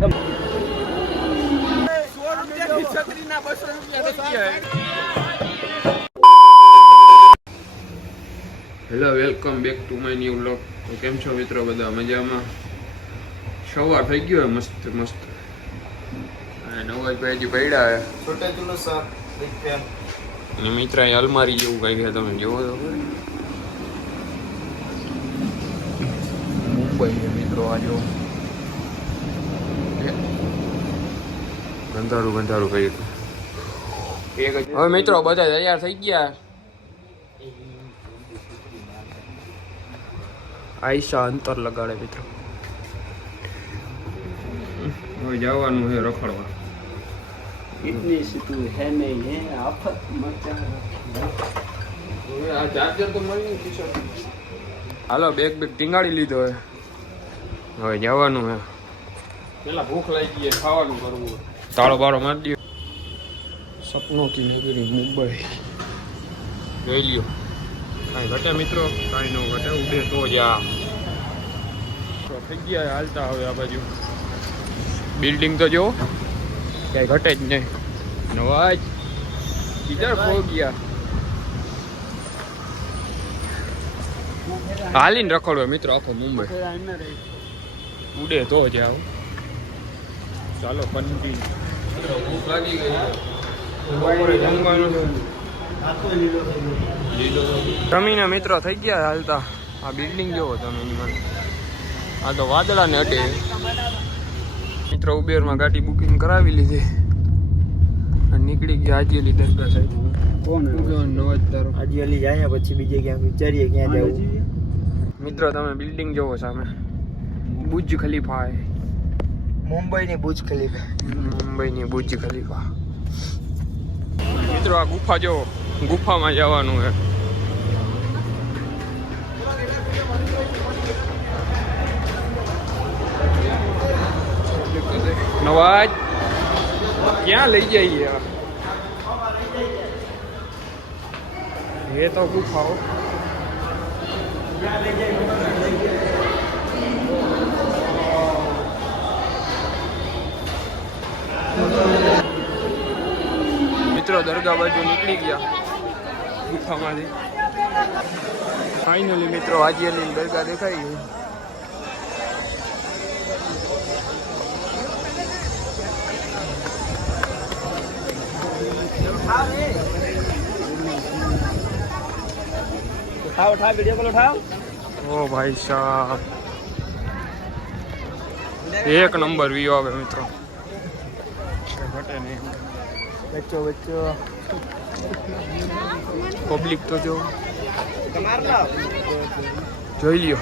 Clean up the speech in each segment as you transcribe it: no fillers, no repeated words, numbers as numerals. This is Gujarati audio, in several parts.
Hello, welcome back to my new vlog. તો કેમ છો મિત્રો? બધા મજામાં? સવાર થઈ ગયો મસ્ત મસ્ત. અને નવાજભાઈ હજી પડ્યા હે છોટે ચુલો સાહેબ બિગ ફેન. અને મિત્ર અહીં અલમારી જેવું કઈ છે, તમે જોવો તો મુંબઈ મિત્રો. આ જો ગંધારું ગંધારું કર્યું. હવે મિત્રો બધા તૈયાર થઈ ગયા. આયશા અંતર લગાડે મિત્રો. હવે જવાનું છે રખડવા. इतनी सितू है नहीं है आफत मचा। આ ચાર્જર તો મળી નહીં. હાલો બેગ ટીંગાડી લીધો હે. હવે જવાનું હે. પેલા ભૂખ લાગી ગઈ, ખાવાનું કરવું. તાળો બાળો મારી દો. સપનો કી નગરી મુંબઈ જોઈ લ્યો. કાંઈ ઘટે મિત્રો? કાંઈ ન ઘટે. ઉડે તો જા થઈ ગયા હાલતા. હવે આ બાજુ બિલ્ડિંગ તો જો ક્યાંય ઘટે જ નહીં. નવાજ કિધર ખો ગયા. હાલીને રખડો મિત્રો આખો મુંબઈ. ઉડે તો જાવ. ચાલો કન્ટિન્યુ. ભૂખ લાગી ગઈ. બપોરે જમવાનું લીલો જમીને મિત્રો થઈ ગયા હાલતા. આ બિલ્ડિંગ જોવો તમે. આ તો વાદળાને અડે મિત્રો. ઉબેરમાં ગાડી બુકિંગ કરાવી લીધી અને નીકળી ગયા આજેલી દરગાહ સાઈડ. કોણ નવાજ તારો આજેલી જાય પછી બીજે ક્યાંક વિચારીએ ક્યાં જવું. મિત્રો તમે બિલ્ડિંગ જોવો સામે. બુર્જ ખલીફા હે. મુંબઈની બુર્જ ખલીફા. મુંબઈની બુર્જ ખલીફા. મિત્રો આ ગુફા જોવો. ગુફામાં જવાનું હે. નવાજ ક્યાં લઈ જઈએ? એ તો ગુફાઓ. મિત્રો દરગાહ બાજુ નીકળી ગયા ગુફામાંથી. ફાઇનલી મિત્રો હાજીઅલી દરગાહ દેખાઈ ગઈ. उठाओ उठाओ वीडियो कॉल उठाओ। ओ भाई साहब एक नंबर व्यू આવે મિત્રો. ઘટે નહીં. બચ્ચો બચ્ચો પબ્લિક તો જો તમાર લાવ જોઈ લ્યો.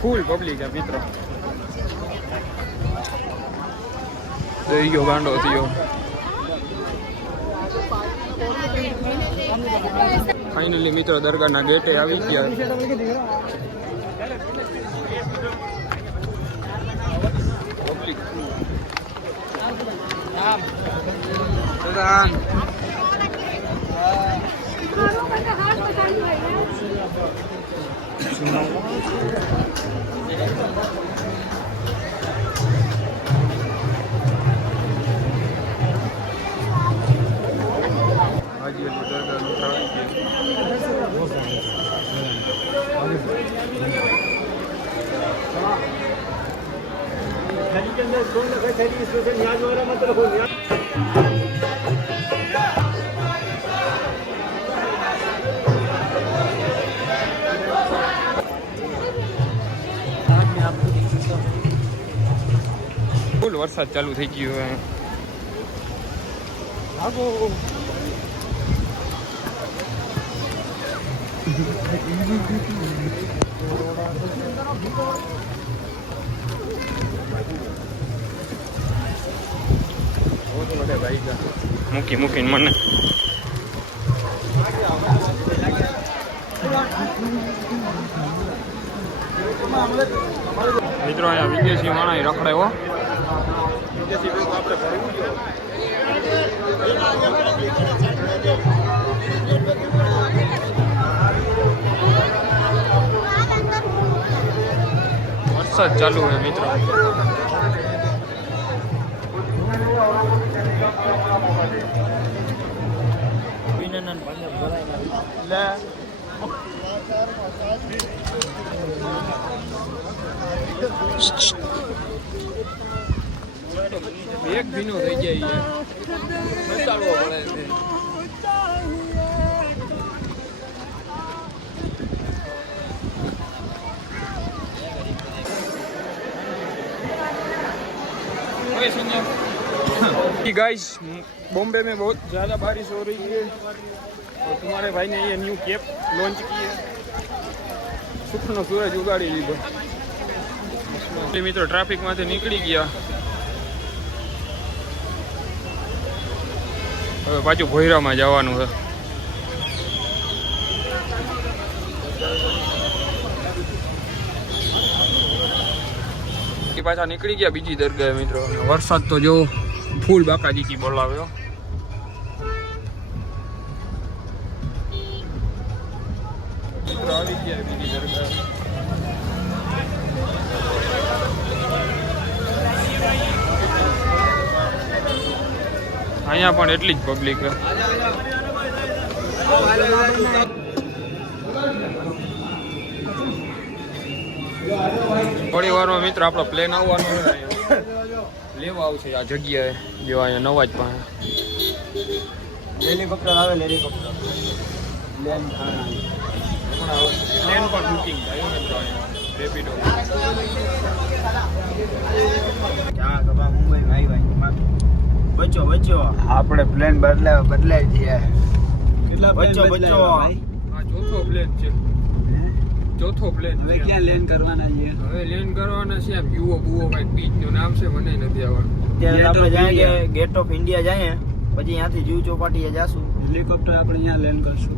ફૂલ પબ્લિક છે મિત્રો. જોઈ ગયો ગાંડો થયો. ફાઇનલી મિત્રો દરગાહના ગેટે આવી ગયા. પબ્લિક ફૂલ વરસાદ ચાલુ થઈ ગયો હે. ભાગો. મૂકી મૂકીને મને મિત્રો અહીંયા વિદેશી માણસ રખડે હો. વિદેશી ભેગું આપણે ભરવું જોઈએ. વરસાદ ચાલુ છે મિત્રો. એક ભીનો થઈ જાય બચાડવો પડે છે. गाइस बॉम्बे में बहुत ज़्यादा बारिश हो रही है और तुम्हारे भाई ने ये न्यू कैप लॉन्च की है. सुखनो सूरज उगाड़ी लीधो. मित्रों ट्राफिक में निकली गया. હવે પાછું ભોયરામાં જવાનું છે. પાછા નીકળી ગયા બીજી દરગાહે મિત્રો. વરસાદ તો જો ફૂલ બાકાજી બોલાવ્યો. મિત્રો આવી ગયા બીજી દરગાહ. અહીંયા પણ એટલી જ પબ્લિક છે. થોડી વારમાં મિત્ર આપણો પ્લેન આવવાનો લેવા આવશે આ જગ્યાએ જો અહીંયા નવાજ પાસે હેલિકોપ્ટર આવે. હેલિકોપ્ટર પ્લેન પણ બુકિંગ થયું મિત્રો અહીંયા રેપિડો. ક્યાં કબા મુંબઈ ભાઈ ભાઈ બચ્ચો બચ્ચો આપણે પ્લેન બદલાઈ દઈએ. કેટલા બચ્ચો બચ્ચો આ ચોથો પ્લેન છે. ચોથો પ્લેન હવે ક્યાં લેન્ડ કરવાના છે? હવે લેન્ડ કરવાના છે આમ યુઓ બુઓ કઈક બીચ નું નામ છે મને નથી આવડતું. ત્યારે આપણે જાય કે ગેટ ઓફ ઇન્ડિયા જાય પછી ત્યાંથી જૂ ચોપાટીએ જાશું. હેલિકોપ્ટર આપણે અહીંયા લેન્ડ કરશું.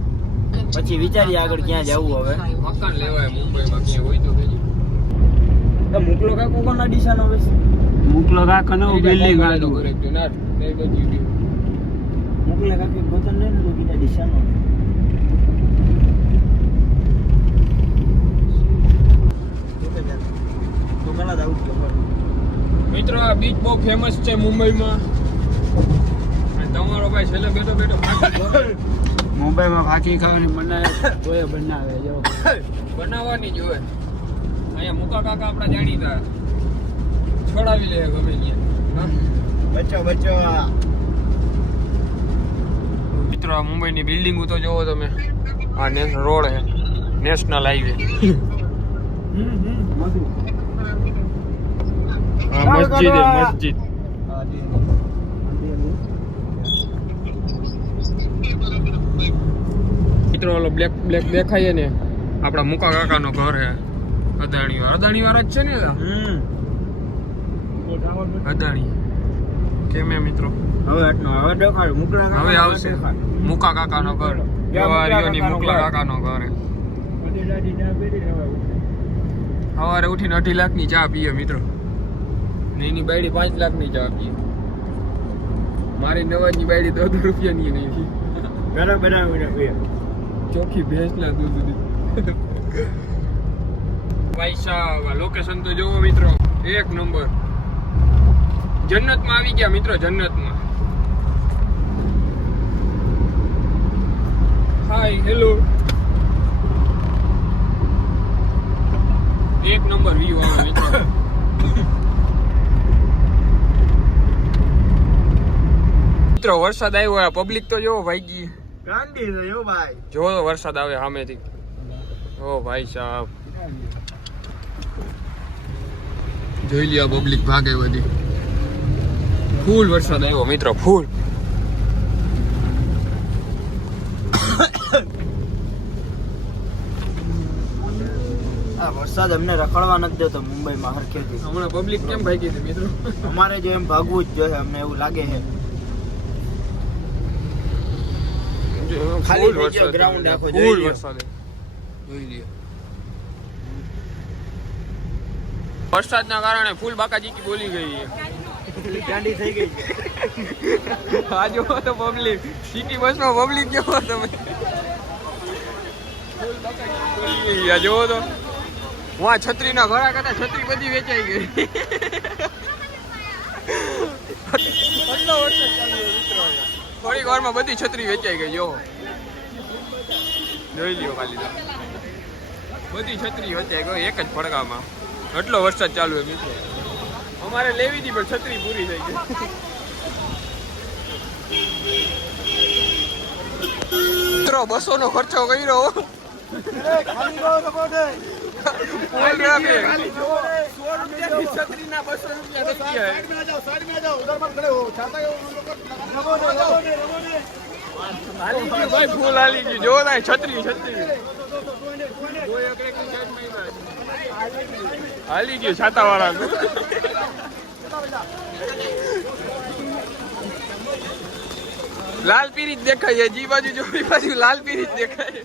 પછી વિચારીએ આગળ ક્યાં જવું. હવે મકાન લેવાય મુંબઈમાં ક્યાં હોય તો કેજો. તો મોકલો કાકો કોના દિશાનો હવે મોકલો કાકાનો બિલ્ડિંગ આડો કરેક્ટ ના નહીં બધી મોકલે કાકો ગોતન ને તો બીજા દિશાનો. મિત્રો આ બીચ બહુ ફેમસ છે મુંબઈમાં. તમારો ભાઈ છેલ્લે બેઠો બેઠો મુંબઈમાં ફાકી ખાવાની બનાવે તોય બનાવે જો બનાવવાની જ હોય. અહીંયા મુકા કાકા આપણા જાણીતા છોડાવી લે ગમે ત્યાં. બચ્ચો બચ્ચો મિત્રો આ મુંબઈની બિલ્ડિંગો તો જોવો તમે. આ રોડ છે નેશનલ હાઈવે. મસ્જિદ હે મસ્જિદ. મિત્રો ઓલો બ્લેક બ્લેક દેખાય ને આપણા મુકા કાકાનો ઘર હે. અદાણી વાળા જ છે ને. અદાણી કેમ હે મિત્રો. હવે દેખાડ મુકલા હવે આવશે મુકા કાકાનો ઘર. જવારીઓની મુકલા કાકાનો ઘર હે. સવારે ઉઠીને 2.5 લાખની ચા પીએ મિત્રો. એની બાયડી 5 લાખની ચા પીએ. મારી નવાજની બાયડી 2 રૂપિયાની નહીં. બરાબર ચોખ્ખી ભેંસના દૂધ. ભાઈ સાહેબ લોકેશન તો જોવો મિત્રો એક નંબર. જન્નતમાં આવી ગયા મિત્રો. જન્નતમાં. Hi hello. એક નંબર વ્યૂ આવે મિત્રો. મિત્રો વરસાદ આવ્યો. પબ્લિક તો જોવો ભાઈ ગાંડી રહ્યો ભાઈ. જો વરસાદ આવે સામેથી. ઓ ભાઈ સાહેબ જોઈ લ્યો પબ્લિક ભાગે બધી. ફૂલ વરસાદ આવ્યો મિત્રો. ફૂલ. આ વરસાદ અમને રખડવા નથી દેતો મુંબઈમાં હરખેથી. હમણાં પબ્લિક કેમ ભાગી હતી મિત્રો. અમારે જો એમ ભાગવું જ જોઈએ. અમને એવું લાગે છે ખાલી ફૂલ થઈ ગયો વરસાદ. ગ્રાઉન્ડ આખો. ફૂલ વરસાદ જોઈ લ્યો. વરસાદના કારણે ફૂલ બાકાજી બોલી ગઈ. ગાંડી થઈ ગઈ. આ જોવો તો પબ્લિક. સિટી બસમાં પબ્લિક જોવો તમે. ફૂલ બાકાજી બોલી ગઈ. આ જોવો તો હું આ છત્રીના ઘોડા કરતા છત્રી બધી વેચાઈ ગઈ. કેટલો વરસાદ ચાલુ છે મિત્રો. થોડીક વારમાં બધી છત્રી વેચાઈ ગઈ. જો જોઈ લ્યો ખાલી તો બધી છત્રી વેચાઈ ગઈ એક જ પડગામાં. એટલો વરસાદ ચાલુ છે મિત્રો. અમારે લેવી હતી પણ છત્રી પૂરી થઈ ગઈ. મિત્રો 200 નો ખર્ચો કર્યો. છત્રીના 200 રૂપિયા ફૂલ હાલી ગયું. જો છત્રી હાલી ગયું છાતા વાળા. લાલ પીરી જ દેખાય. જી બાજુ જોડી બાજુ લાલ પીરી જ દેખાય.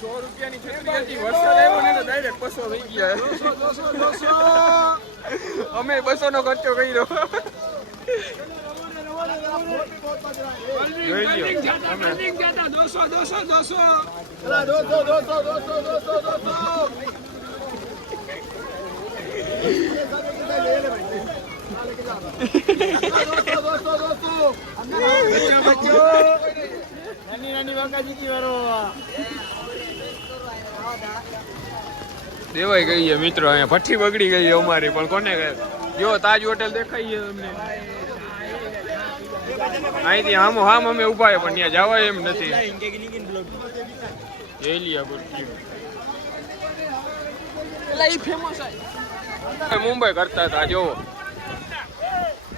100 રૂપિયાની છત્રી હતી. વરસાદ આવ્યો ને તો ડાયરેક્ટ 200 થઈ ગયા. અમે 200 નો ખર્ચો કર્યો. જોઈ લ્યો અમે 200. દેવાઈ ગઈ છે મિત્રો. અહીંયા ભઠ્ઠી બગડી ગઈ છે અમારી. પણ કોને જો તાજ હોટેલ દેખાય છે તમને. અહીંથી હામ અમે ઉભા છે પણ ત્યાં જવાય એમ નથી. જોઈ લ્યો મુંબઈ કરતા હતા. જોવો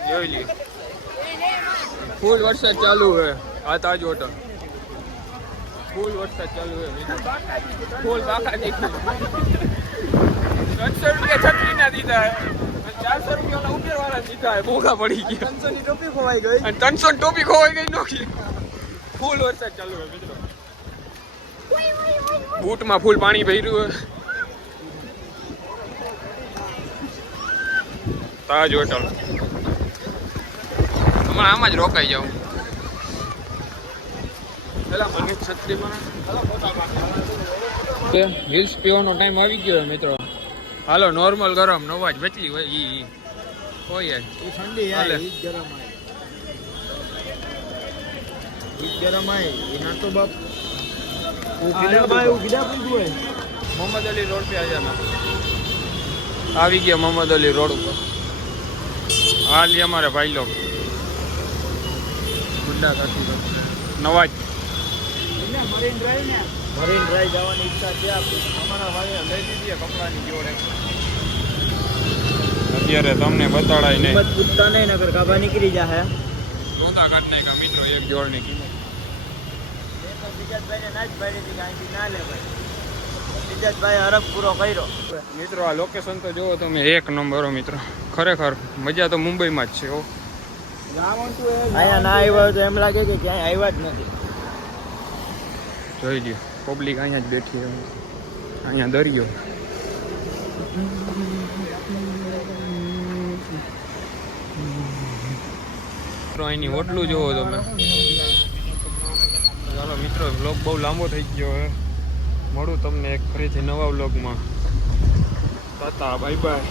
જોઈ લ્યો ફૂલ વરસાદ ચાલુ છે. આ તાજ હોટલ ફૂલ વરસાદ ચાલુ છે. ફૂલ બાકા દેખી 300 રૂપિયા છત્રી ના દીધા હે. 400 રૂપિયા ઉબેર વાળા દીધા હે. મોંઘા પડી ગયા. 300 ની ટોપી ખોવાઈ ગઈ. અને 300 ની ટોપી ખોવાઈ ગઈ નોખી. ફૂલ વરસાદ ચાલુ છે મિત્રો. બૂટમાં ફૂલ પાણી ભર્યું છે. તાજ હોટલ હમણાં આમાં જ રોકાઈ જાઉં. પેલા મને છત્રીમાં હિલ્સ પીવાનો ટાઈમ આવી ગયો મિત્રો. હાલો નોર્મલ ગરમ નવા જ બચલી હોય ઈ હોય ઠંડી હાલે ગરમ આય એના તો બાપ મોહમ્મદ અલી રોડ पे આવી ગયા. મોહમ્મદ અલી રોડ ઉપર હાલ અમારે ભાઈ લોગ નવાજ મરીન ડ્રાઈવ જવાની ઈચ્છા છે. અમારા ભાઈએ લઈ લીધી કપડાની જોડે. અત્યારે તમને બતાડાય નહીં. પૂછતા નહીં નગર કાબા નીકળી જાય. રોતા કાઢ નાખ્યા મિત્રો એક જોડની કિંમત. બીજાભાઈને ના જ પાડી હતી કે અહીંથી ના લે ભાઈ. બીજાભાઈ હરખ પૂરો કર્યો. મિત્રો આ લોકેશન તો જુઓ તમે એક નંબર મિત્રો. ખરેખર મજા તો મુંબઈમાં જ છે. અહીંયા ના આવ્યા તો એમ લાગે કે ક્યાંય આવ્યા જ નથી. જોઈ લ્યો પબ્લિક અહીંયા જ બેઠી છે. અહીંયા દરિયો. અહીંની હોટલું જોવો તમે. ચાલો મિત્રો વ્લોગ બહુ લાંબો થઈ ગયો હવે. મળું તમને એક ફરીથી નવા વ્લોગમાં. તાતા બાય બાય.